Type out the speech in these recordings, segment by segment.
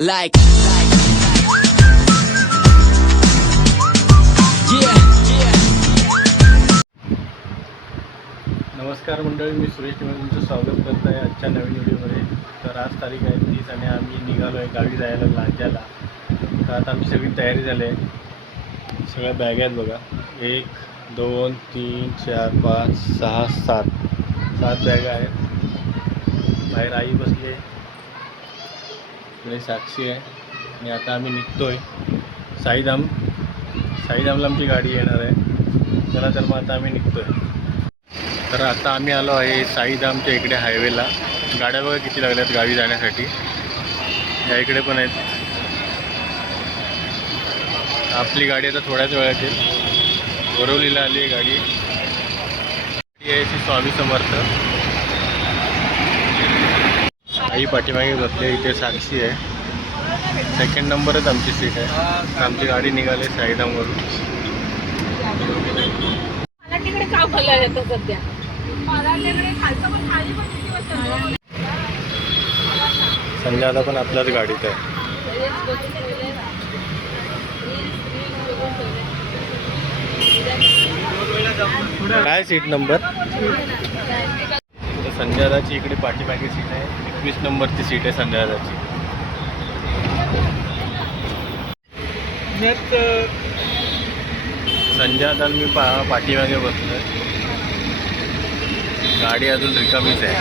like yeah. नमस्कार मंडळी, मी सुरेश टिमरे तुमचं स्वागत करत आहे आजच्या नवीन व्हिडिओमध्ये. तर आज तारीख आहे 30 आणि आम्ही निघालो आहे गावी जायला लांजाला. तर आता आमची सगळी तयारी झाली आहे. सगळ्या बॅग आहेत बघा, 1 2 3 4 5 6 7 बॅग आहेत. बाहेर आई बसली आहे, इकडे साक्षी आहे आणि आता आम्ही निघतो आहे साईधामला आमची गाडी येणार आहे. चला तर मग आता आम्ही निघतो आहे. तर आता आम्ही आलो आहे साईधामच्या इकडे हायवेला. गाड्या बघा किती लागल्यात गावी जाण्यासाठी. या इकडे पण आहेत. आपली गाडी आता थोड्याच वेळात येईल. बोरवलीला आली आहे गाडी. यायची स्वामी समर्थ. आई पाठीमागे बसले, इथे साक्षी आहे. सेकंड नंबरच आमची सीट आहे. आमची गाडी निघाली साईधामवरून. तिकडे काम खाल्लं जातं सध्या. संजय पण आपल्याच गाडीत आहे. काय सीट नंबर? संजयदाची इकडे पाठीमागे सीट आहे. 21 नंबरची सीट आहे संजयदाची. संजयदा मी पाठीमागे बसलो. गाडी अजून रिकामीच आहे.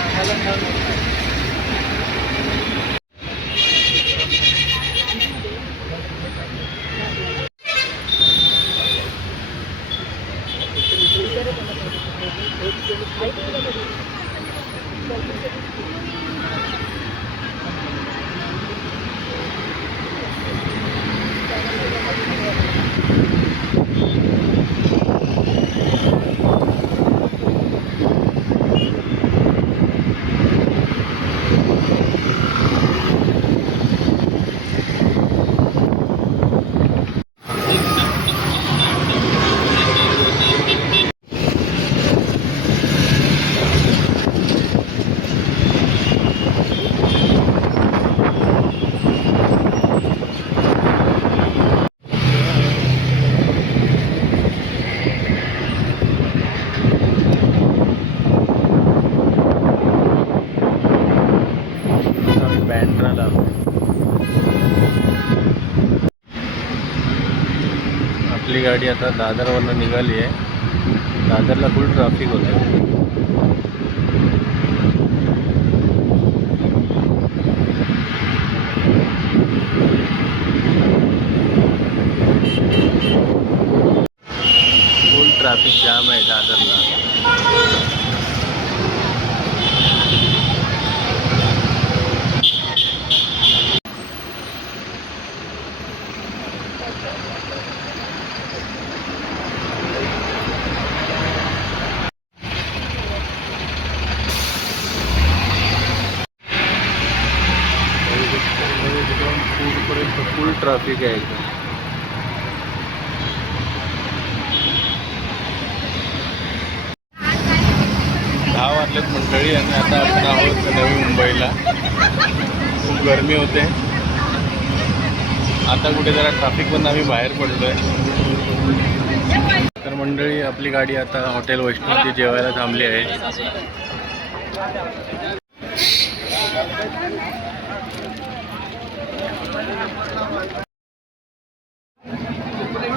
आपली गाडी आता दादरवरनं निघाली आहे. दादरला फुल ट्रॅफिक होतं. फुल ट्रॅफिक जाम आहे दादरला. फुल ट्रॅफिक आहे इथं. दहा वाजलेत मंडळी आणि आता आपण आहोत नवी मुंबईला. खूप गरमी होते. आता कुठे जरा ट्रॅफिक पण आम्ही बाहेर पडलो आहे. तर मंडळी आपली गाडी आता हॉटेल वैष्णवती जेवायला थांबली आहे.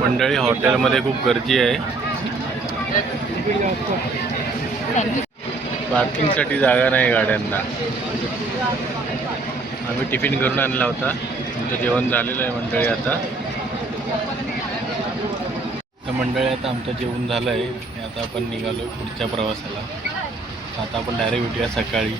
मंडळी हॉटेलमध्ये खूप गर्दी आहे. पार्किंगसाठी जागा नाही गाड्यांना. आम्ही टिफिन करून आणला होता. आमचं जेवण झालेलं आहे मंडळी आता. तर मंडळी आता आमचं जेवण झालं आहे. आता आपण निघालो पुढच्या प्रवासाला. आता आपण डायरेक्ट भेटूया सकाळी.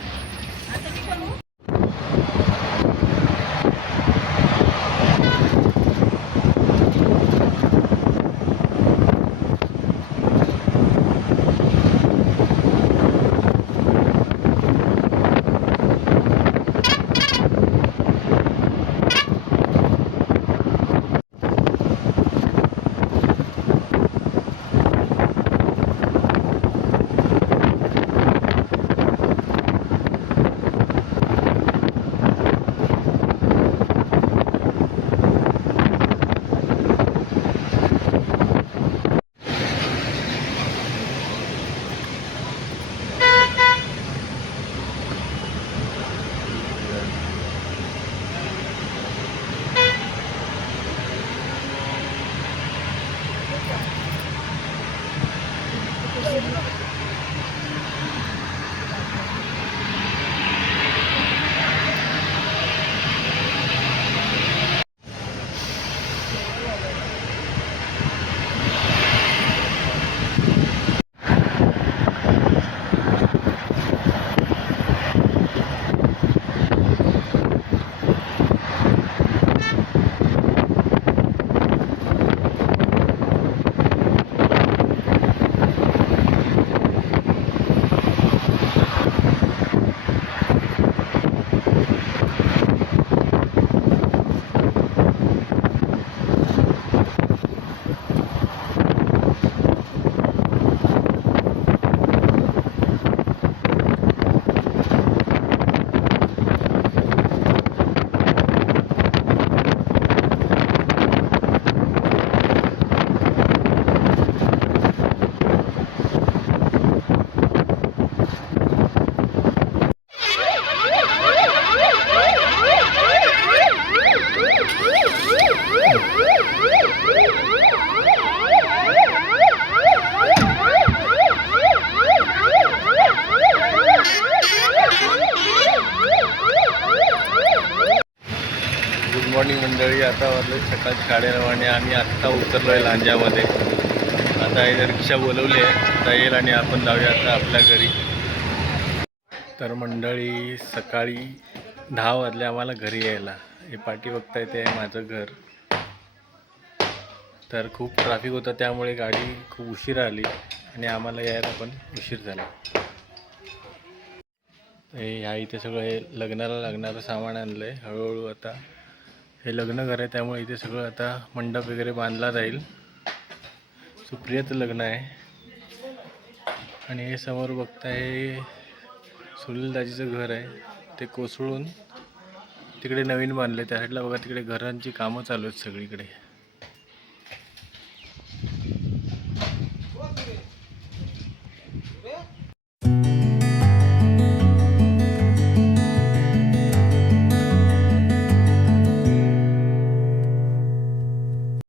गुड मॉर्निंग मंडळी. आता वाजले सकाळ 9:30 आणि आम्ही आत्ता उतरलो आहे लांजामध्ये. आता इथे रिक्षा बोलवली आहे, आता येईल आणि आपण जाऊया आता आपल्या घरी. तर मंडळी सकाळी 10 वाजले आम्हाला घरी यायला. हे पाठी बघताय ते आहे माझं घर. तर खूप ट्रॅफिक होतं त्यामुळे गाडी खूप उशिरा आली आणि आम्हाला यायला पण उशीर झाला. ह्या इथे सगळं हे लग्नाला लागणारं सामान आणलं आहे. हळूहळू आता हे लग्न घर आहे त्यामुळे इथे सगळं आता मंडप वगैरे बांधला जाईल. सुप्रियाचं लग्न आहे. आणि हे समोर बघताय सुनील दाजीचं घर आहे. ते कोसळून तिकडे नवीन बांधले. त्या साईडला बघा तिकडे घरांची कामं चालू आहेत सगळीकडे.